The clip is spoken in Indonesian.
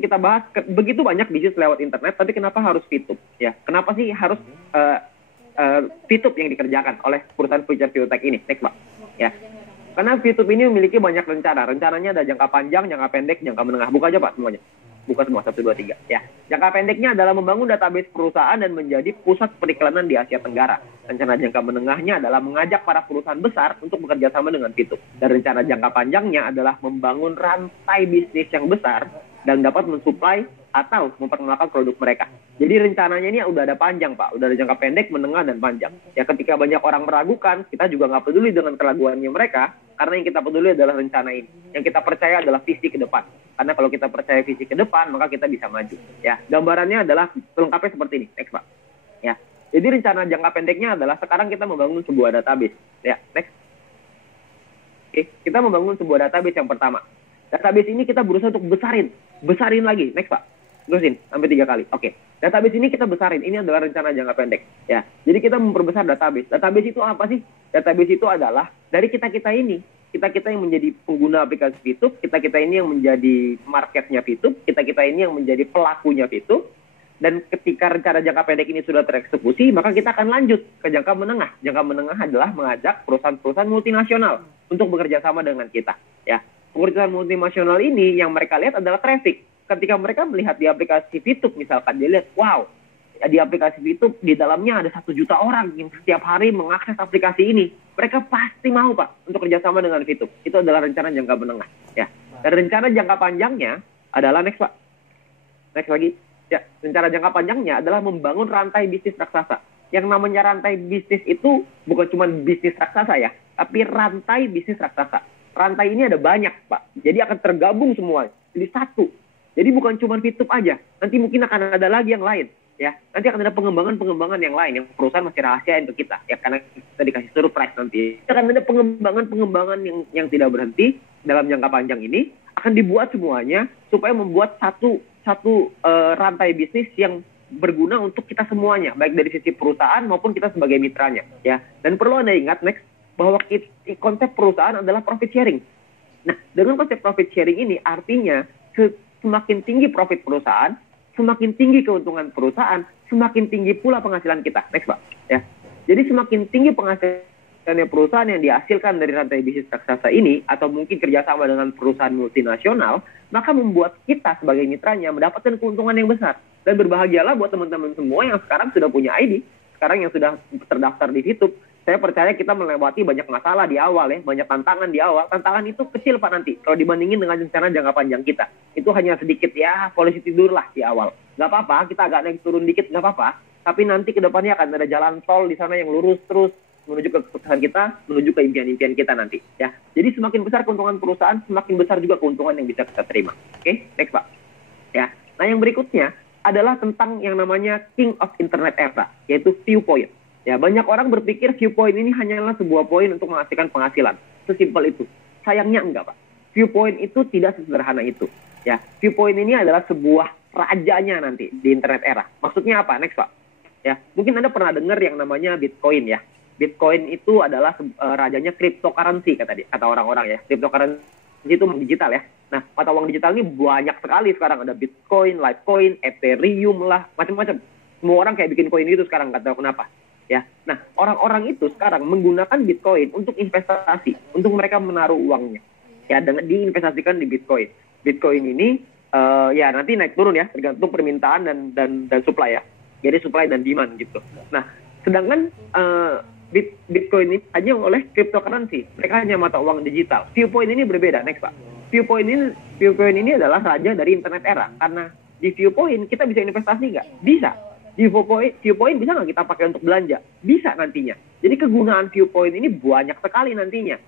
kita bahas begitu banyak bisnis lewat internet, tapi kenapa harus VTube? Ya, kenapa sih harus VTube yang dikerjakan oleh perusahaan Future Tech ini? Next, Pak. Ya, karena VTube ini memiliki banyak rencana. Rencananya ada jangka panjang, jangka pendek, jangka menengah. Buka aja, Pak, semuanya. Buka semua, 1, 2, 3. Ya. Jangka pendeknya adalah membangun database perusahaan dan menjadi pusat periklanan di Asia Tenggara. Rencana jangka menengahnya adalah mengajak para perusahaan besar untuk bekerja sama dengan VTube. Dan rencana jangka panjangnya adalah membangun rantai bisnis yang besar dan dapat mensuplai atau memperkenalkan produk mereka. Jadi rencananya ini udah ada panjang, Pak. Udah ada jangka pendek, menengah, dan panjang. Ya, ketika banyak orang meragukan, kita juga nggak peduli dengan keraguannya mereka, karena yang kita peduli adalah rencana ini. Yang kita percaya adalah visi ke depan. Karena kalau kita percaya visi ke depan, maka kita bisa maju. Ya, gambarannya adalah lengkapnya seperti ini. Next, Pak. Ya, jadi rencana jangka pendeknya adalah sekarang kita membangun sebuah database. Ya, next. Oke, kita membangun sebuah database yang pertama. Database ini kita berusaha untuk besarin lagi. Next, Pak. Terusin sampai 3 kali. Oke. Database ini kita besarin. Ini adalah rencana jangka pendek. Ya. Jadi kita memperbesar database. Database itu apa sih? Database itu adalah dari kita-kita ini. Kita-kita yang menjadi pengguna aplikasi VTube, kita-kita ini yang menjadi marketnya VTube, kita-kita ini yang menjadi pelakunya VTube. Dan ketika rencana jangka pendek ini sudah tereksekusi, maka kita akan lanjut ke jangka menengah. Jangka menengah adalah mengajak perusahaan-perusahaan multinasional untuk bekerja sama dengan kita. Ya. Perusahaan multinasional ini yang mereka lihat adalah traffic. Ketika mereka melihat di aplikasi VTube misalkan, dia lihat, wow, di aplikasi VTube di dalamnya ada 1 juta orang yang setiap hari mengakses aplikasi ini. Mereka pasti mau, Pak, untuk kerjasama dengan VTube. Itu adalah rencana jangka menengah. Ya. Dan rencana jangka panjangnya adalah, next, Pak. Next lagi. Ya, rencana jangka panjangnya adalah membangun rantai bisnis raksasa. Yang namanya rantai bisnis itu bukan cuma bisnis raksasa ya, tapi rantai bisnis raksasa. Rantai ini ada banyak, Pak. Jadi akan tergabung semua. Jadi satu. Jadi bukan cuma VTube aja. Nanti mungkin akan ada lagi yang lain. Ya, nanti akan ada pengembangan-pengembangan yang lain. Yang perusahaan masih rahasiain ke kita. Ya, karena kita dikasih surprise nanti. Akan ada pengembangan-pengembangan yang tidak berhenti dalam jangka panjang ini. Akan dibuat semuanya supaya membuat satu rantai bisnis yang berguna untuk kita semuanya. Baik dari sisi perusahaan maupun kita sebagai mitranya. Ya, dan perlu Anda ingat, next, bahwa konsep perusahaan adalah profit sharing. Nah, dengan konsep profit sharing ini artinya semakin tinggi profit perusahaan, semakin tinggi keuntungan perusahaan, semakin tinggi pula penghasilan kita. Next, Pak. Ya. Jadi semakin tinggi penghasilannya perusahaan yang dihasilkan dari rantai bisnis raksasa ini, atau mungkin kerjasama dengan perusahaan multinasional, maka membuat kita sebagai mitranya mendapatkan keuntungan yang besar. Dan berbahagialah buat teman-teman semua yang sekarang sudah punya ID, sekarang yang sudah terdaftar di VTube. Saya percaya kita melewati banyak masalah di awal ya, banyak tantangan di awal. Tantangan itu kecil, Pak, nanti. Kalau dibandingin dengan rencana jangka panjang kita. Itu hanya sedikit ya, polisi tidur lah di awal. Nggak apa-apa, kita agak naik turun dikit, nggak apa-apa. Tapi nanti ke depannya akan ada jalan tol di sana yang lurus terus menuju ke kesuksesan kita, menuju ke impian-impian kita nanti. Ya. Jadi semakin besar keuntungan perusahaan, semakin besar juga keuntungan yang bisa kita terima. Oke, next, Pak. Ya. Nah, yang berikutnya adalah tentang yang namanya King of Internet Era, yaitu Viewpoint. Ya, banyak orang berpikir Viewpoint ini hanyalah sebuah poin untuk menghasilkan penghasilan. Sesimpel itu. Sayangnya enggak, Pak. Viewpoint itu tidak sesederhana itu. Ya, Viewpoint ini adalah sebuah rajanya nanti di internet era. Maksudnya apa? Next, Pak. Ya, mungkin Anda pernah dengar yang namanya Bitcoin ya. Bitcoin itu adalah rajanya cryptocurrency kata orang-orang ya. Cryptocurrency itu digital ya. Nah, mata uang digital ini banyak sekali sekarang. Ada Bitcoin, Litecoin, Ethereum lah, macam-macam. Semua orang kayak bikin koin itu sekarang, nggak tahu kenapa. Ya, nah orang-orang itu sekarang menggunakan Bitcoin untuk investasi, untuk mereka menaruh uangnya, ya, dengan diinvestasikan di Bitcoin. Bitcoin ini ya nanti naik turun ya, tergantung permintaan dan supply ya. Jadi supply dan demand gitu. Nah, sedangkan Bitcoin ini hanya oleh cryptocurrency, mereka hanya mata uang digital. Viewpoint ini berbeda, next, Pak. Viewpoint ini adalah raja dari internet era, karena di Viewpoint kita bisa investasi nggak? Bisa. Di Viewpoint bisa nggak kita pakai untuk belanja? Bisa nantinya. Jadi kegunaan Viewpoint ini banyak sekali nantinya.